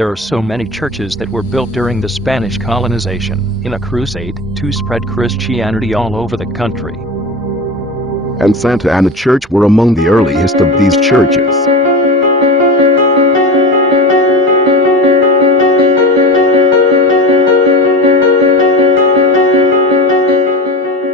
There are so many churches that were built during the Spanish colonization in a crusade to spread Christianity all over the country. And Santa Ana Church were among the earliest of these churches.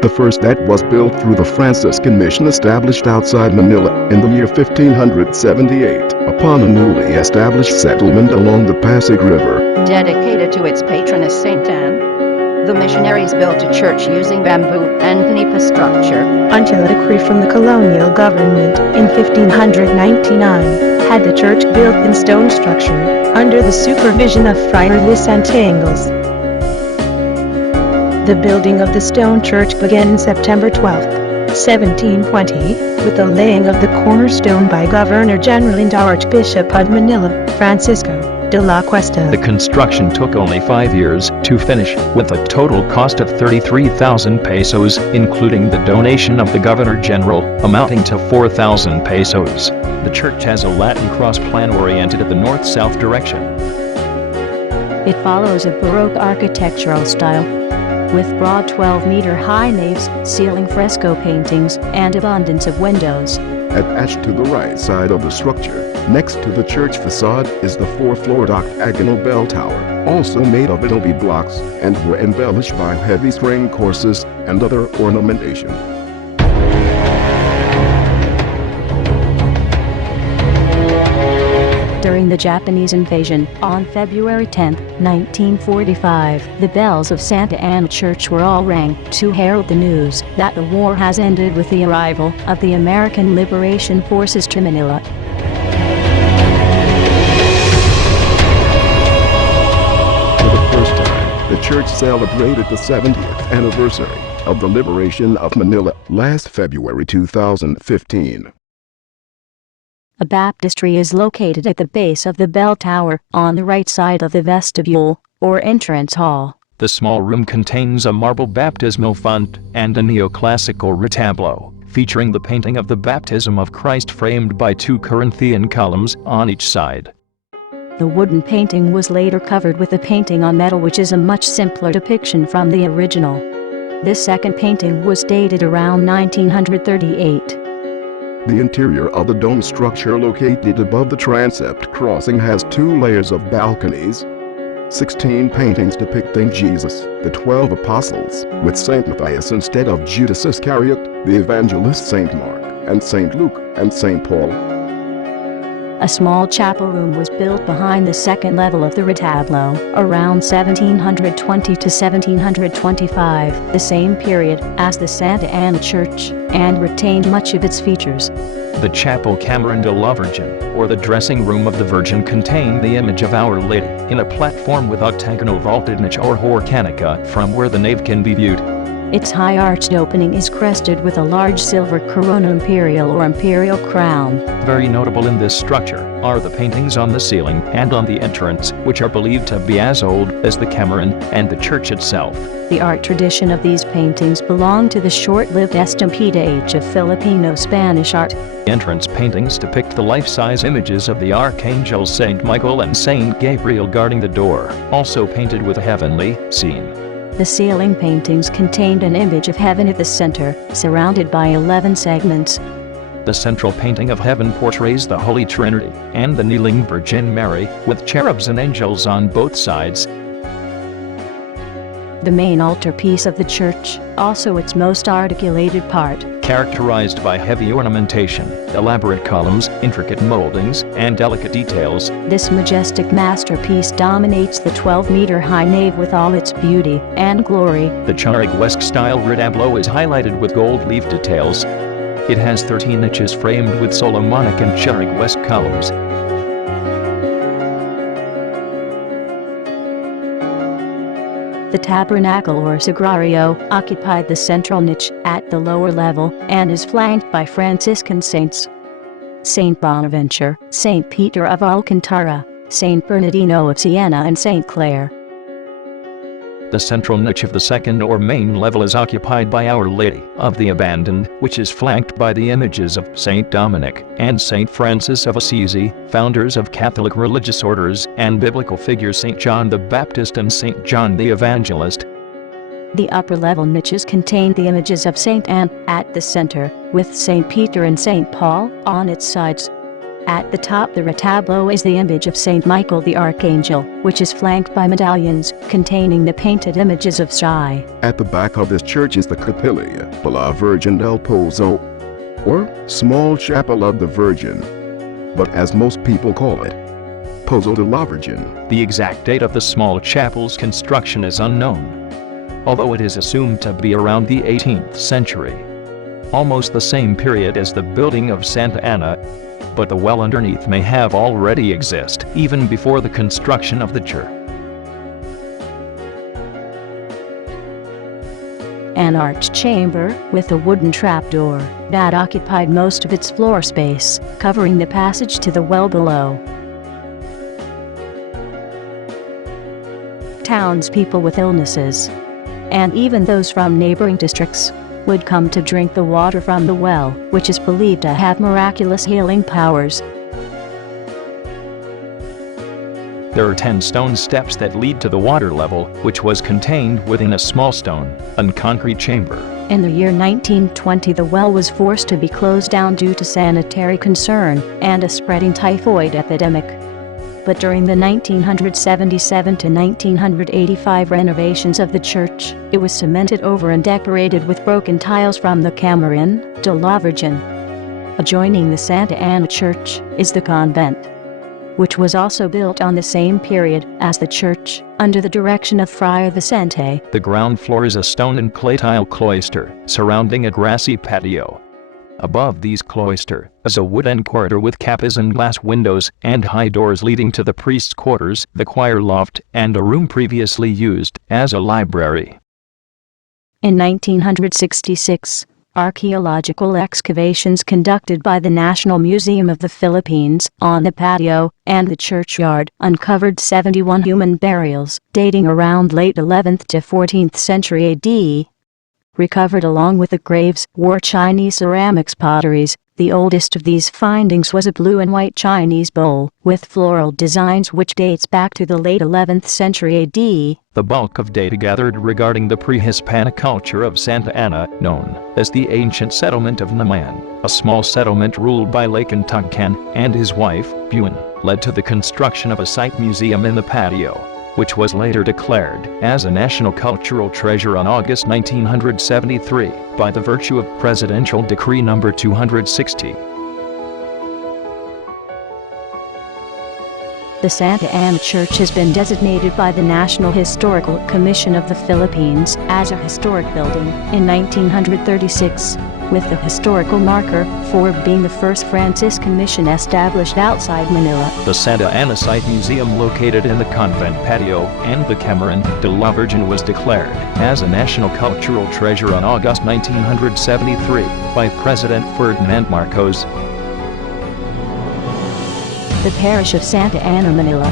The first that was built through the Franciscan mission established outside Manila in the year 1578, upon a newly established settlement along the Pasig River. Dedicated to its patroness Saint Anne, the missionaries built a church using bamboo and nipa structure. Until a decree from the colonial government in 1599 had the church built in stone structure under the supervision of Friar Vicente Angles. The building of the stone church began in September 12, 1720, with the laying of the cornerstone by Governor-General and Archbishop of Manila, Francisco de la Cuesta. The construction took only 5 years to finish, with a total cost of 33,000 pesos, including the donation of the Governor-General, amounting to 4,000 pesos. The church has a Latin cross plan oriented at the north-south direction. It follows a Baroque architectural style, with broad 12-meter-high naves, ceiling fresco paintings, and abundance of windows. Attached to the right side of the structure, next to the church facade, is the 4-floored octagonal bell tower, also made of adobe blocks, and were embellished by heavy string courses and other ornamentation. During the Japanese invasion, on February 10, 1945, the bells of Santa Ana Church were all rang to herald the news that the war has ended with the arrival of the American Liberation Forces to Manila. For the first time, the church celebrated the 70th anniversary of the liberation of Manila last February 2015. A baptistry is located at the base of the bell tower, on the right side of the vestibule, or entrance hall. The small room contains a marble baptismal font and a neoclassical retablo, featuring the painting of the baptism of Christ framed by 2 Corinthian columns on each side. The wooden painting was later covered with a painting on metal, which is a much simpler depiction from the original. This second painting was dated around 1938. The interior of the dome structure located above the transept crossing has 2 layers of balconies, 16 paintings depicting Jesus, the 12 apostles, with Saint Matthias instead of Judas Iscariot, the evangelist Saint Mark, and Saint Luke, and Saint Paul. A small chapel room was built behind the second level of the retablo, around 1720 to 1725, the same period as the Santa Ana Church, and retained much of its features. The chapel Camarón de la Virgen, or the dressing room of the Virgin, contained the image of Our Lady, in a platform with octagonal vaulted niche or horcanica, from where the nave can be viewed. Its high arched opening is crested with a large silver corona imperial or imperial crown. Very notable in this structure are the paintings on the ceiling and on the entrance, which are believed to be as old as the Camarón and the church itself. The art tradition of these paintings belong to the short-lived estampida age of Filipino-Spanish art. Entrance paintings depict the life-size images of the archangels Saint Michael and Saint Gabriel guarding the door, also painted with a heavenly scene. The ceiling paintings contained an image of heaven at the center, surrounded by 11 segments. The central painting of heaven portrays the Holy Trinity and the kneeling Virgin Mary, with cherubs and angels on both sides. The main altarpiece of the church, also its most articulated part, characterized by heavy ornamentation, elaborate columns, intricate moldings, and delicate details. This majestic masterpiece dominates the 12-meter-high nave with all its beauty and glory. The Chariguesque-style retablo is highlighted with gold leaf details. It has 13 niches framed with Solomonic and Chariguesque columns. The tabernacle or sagrario occupied the central niche at the lower level and is flanked by Franciscan saints: Saint Bonaventure, Saint Peter of Alcantara, Saint Bernardino of Siena, and Saint Clare. The central niche of the second or main level is occupied by Our Lady of the Abandoned, which is flanked by the images of Saint Dominic and Saint Francis of Assisi, founders of Catholic religious orders, and biblical figures Saint John the Baptist and Saint John the Evangelist. The upper-level niches contain the images of Saint Anne at the center, with Saint Peter and Saint Paul on its sides. At the top the retablo is the image of Saint Michael the Archangel, which is flanked by medallions containing the painted images of Sai. At the back of this church is the Capilla de la Virgen del Pozo, or Small Chapel of the Virgin, but as most people call it, Pozo de la Virgen. The exact date of the small chapel's construction is unknown, although it is assumed to be around the 18th century, almost the same period as the building of Santa Anna, but the well underneath may have already existed even before the construction of the church. An arched chamber with a wooden trapdoor that occupied most of its floor space, covering the passage to the well below. Townspeople with illnesses, and even those from neighboring districts, would come to drink the water from the well, which is believed to have miraculous healing powers. There are 10 stone steps that lead to the water level, which was contained within a small stone and concrete chamber. In the year 1920, the well was forced to be closed down due to sanitary concern and a spreading typhoid epidemic. But during the 1977 to 1985 renovations of the church, it was cemented over and decorated with broken tiles from the Camarón de la Virgen. Adjoining the Santa Anna Church is the convent, which was also built on the same period as the church, under the direction of Friar Vicente. The ground floor is a stone and clay tile cloister, surrounding a grassy patio. Above these cloister is a wooden corridor with cappas and glass windows and high doors leading to the priest's quarters, the choir loft, and a room previously used as a library. In 1966, archaeological excavations conducted by the National Museum of the Philippines on the patio and the churchyard uncovered 71 human burials dating around late 11th to 14th century AD. Recovered along with the graves were Chinese ceramics potteries. The oldest of these findings was a blue and white Chinese bowl with floral designs which dates back to the late 11th century AD. The bulk of data gathered regarding the pre-Hispanic culture of Santa Anna, known as the ancient settlement of Naman, a small settlement ruled by Lakan Tugcan and his wife, Buin, led to the construction of a site museum in the patio, which was later declared as a national cultural treasure on August 1973 by the virtue of Presidential Decree No. 260. The Santa Anna Church has been designated by the National Historical Commission of the Philippines as a historic building in 1936, with the historical marker for being the first Franciscan mission established outside Manila. The Santa Anna Site Museum located in the convent patio and the Camarón de la Virgen was declared as a national cultural treasure on August 1973 by President Ferdinand Marcos. The parish of Santa Anna, Manila,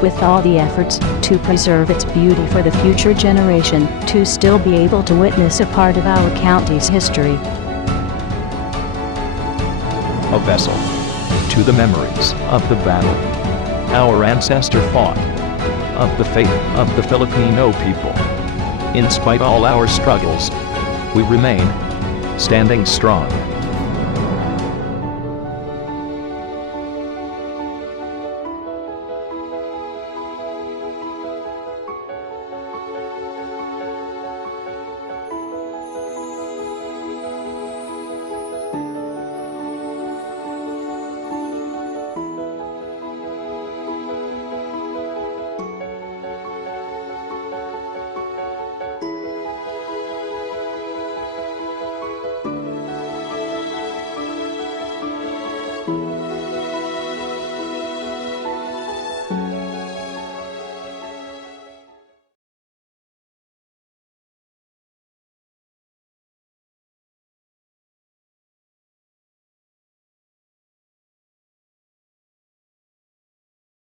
with all the efforts to preserve its beauty for the future generation to still be able to witness a part of our county's history. A vessel to the memories of the battle our ancestor fought, of the faith of the Filipino people. In spite of all our struggles, we remain standing strong.